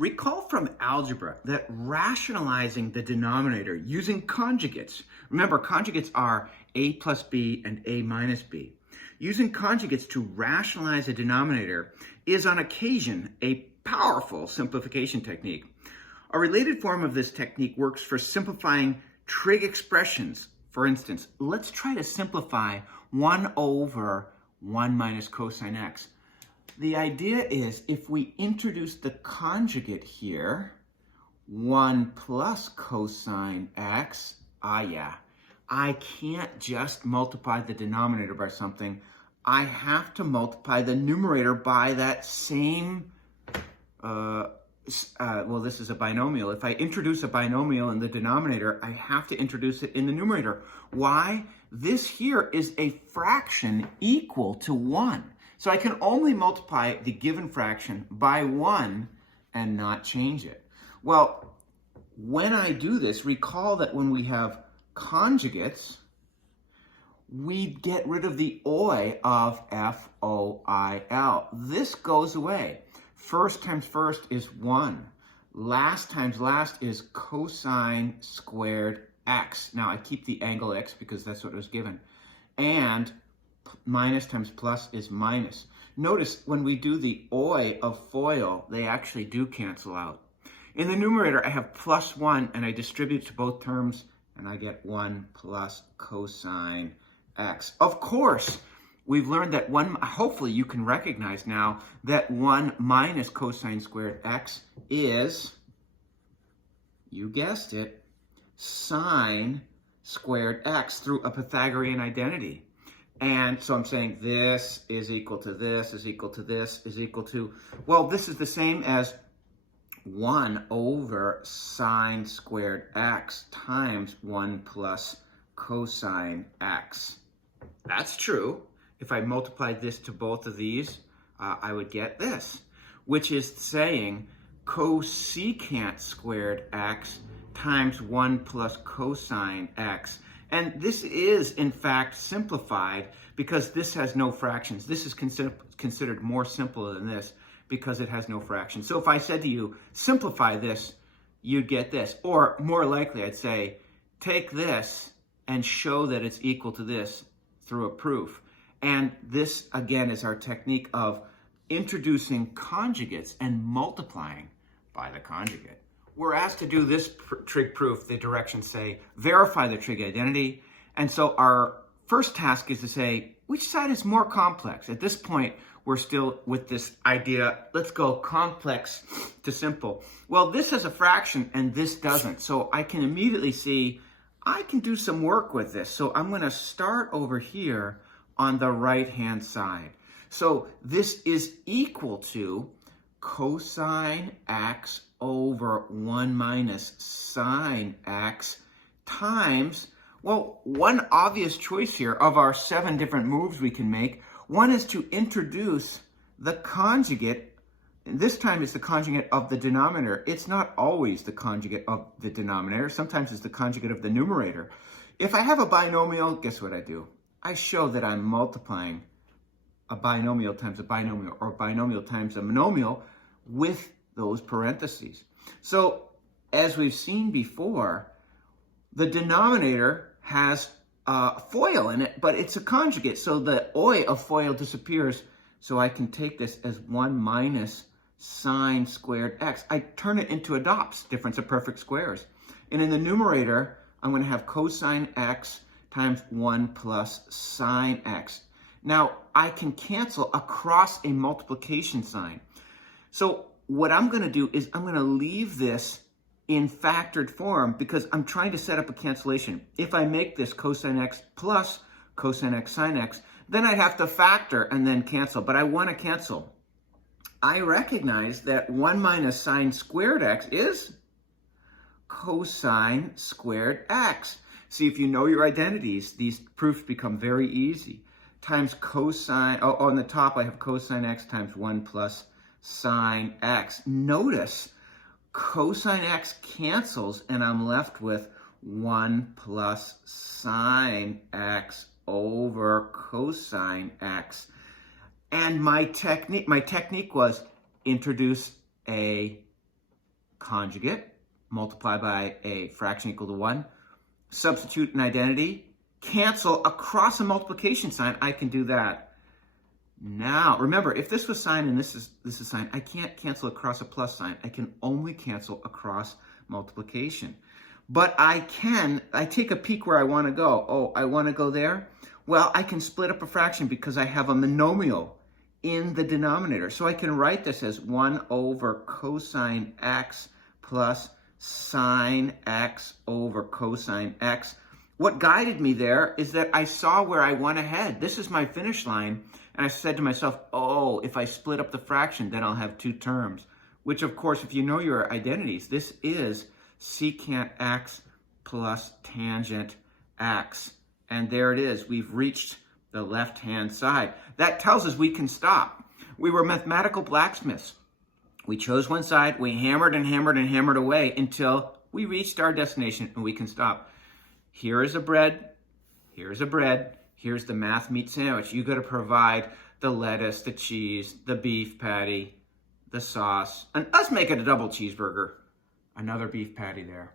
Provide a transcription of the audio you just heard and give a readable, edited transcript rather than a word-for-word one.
Recall from algebra that rationalizing the denominator using conjugates, remember conjugates are a plus b and a minus b. Using conjugates to rationalize a denominator is on occasion a powerful simplification technique. A related form of this technique works for simplifying trig expressions. For instance, let's try to simplify 1 over 1 minus cosine x. The idea is if we introduce the conjugate here, 1 plus cosine x, I can't just multiply the denominator by something. I have to multiply the numerator by that same, well, this is a binomial. If I introduce a binomial in the denominator, I have to introduce it in the numerator. Why? This here is a fraction equal to 1. So I can only multiply the given fraction by 1 and not change it. Well, when I do this, recall that when we have conjugates, we get rid of the oi of FOIL. This goes away. First times first is 1. Last times last is cosine squared x. Now I keep the angle x because that's what was given. And minus times plus is minus. Notice when we do the oi of FOIL, they actually do cancel out. In the numerator, I have plus 1, and I distribute to both terms, and I get 1 plus cosine x. Of course, we've learned that hopefully you can recognize now that 1 minus cosine squared x is, you guessed it, sine squared x through a Pythagorean identity. And so I'm saying this is equal to this is equal to this is equal to, well, this is the same as 1 over sine squared x times 1 plus cosine x. That's true. If I multiplied this to both of these, I would get this, which is saying cosecant squared x times 1 plus cosine x. And this is, in fact, simplified because this has no fractions. This is considered more simple than this because it has no fractions. So if I said to you, simplify this, you'd get this. Or more likely, I'd say, take this and show that it's equal to this through a proof. And this, again, is our technique of introducing conjugates and multiplying by the conjugate. We're asked to do this trig proof. The directions say, verify the trig identity. And so our first task is to say, which side is more complex? At this point, we're still with this idea, let's go complex to simple. Well, this has a fraction and this doesn't. So I can immediately see, I can do some work with this. So I'm going to start over here on the right-hand side. So this is equal to cosine x over 1 minus sine x times, well, one obvious choice here of our 7 different moves we can make. One is to introduce the conjugate, and this time it's the conjugate of the denominator. It's not always the conjugate of the denominator. Sometimes it's the conjugate of the numerator. If I have a binomial, guess what I do? I show that I'm multiplying a binomial times a binomial or binomial times a monomial with those parentheses. So as we've seen before, the denominator has FOIL in it, but it's a conjugate. So the oi of FOIL disappears. So I can take this as 1 minus sine squared x. I turn it into a DOPS, difference of perfect squares. And in the numerator, I'm going to have cosine x times 1 plus sine x. Now, I can cancel across a multiplication sign. So what I'm going to do is I'm going to leave this in factored form because I'm trying to set up a cancellation. If I make this cosine x plus cosine x sine x, then I'd have to factor and then cancel, but I want to cancel. I recognize that 1 minus sine squared x is cosine squared x. See, if you know your identities, these proofs become very easy. Times cosine, on the top I have cosine x times 1 plus sine x. Notice cosine x cancels and I'm left with 1 plus sine x over cosine x. And my technique was introduce a conjugate, multiply by a fraction equal to 1, substitute an identity, cancel across a multiplication sign. I can do that. Now, remember, if this was sign and this is sign, I can't cancel across a plus sign. I can only cancel across multiplication. But I take a peek where I want to go. Oh, I want to go there? Well, I can split up a fraction because I have a monomial in the denominator. So I can write this as 1 over cosine x plus sine x over cosine x. What guided me there is that I saw where I went ahead. This is my finish line. And I said to myself, oh, if I split up the fraction, then I'll have two terms. Which, of course, if you know your identities, this is secant x plus tangent x. And there it is. We've reached the left-hand side. That tells us we can stop. We were mathematical blacksmiths. We chose one side. We hammered and hammered and hammered away until we reached our destination and we can stop. Here is a bread. Here's a bread. Here's the math meat sandwich. You got to provide the lettuce, the cheese, the beef patty, the sauce. And let's make it a double cheeseburger. Another beef patty there.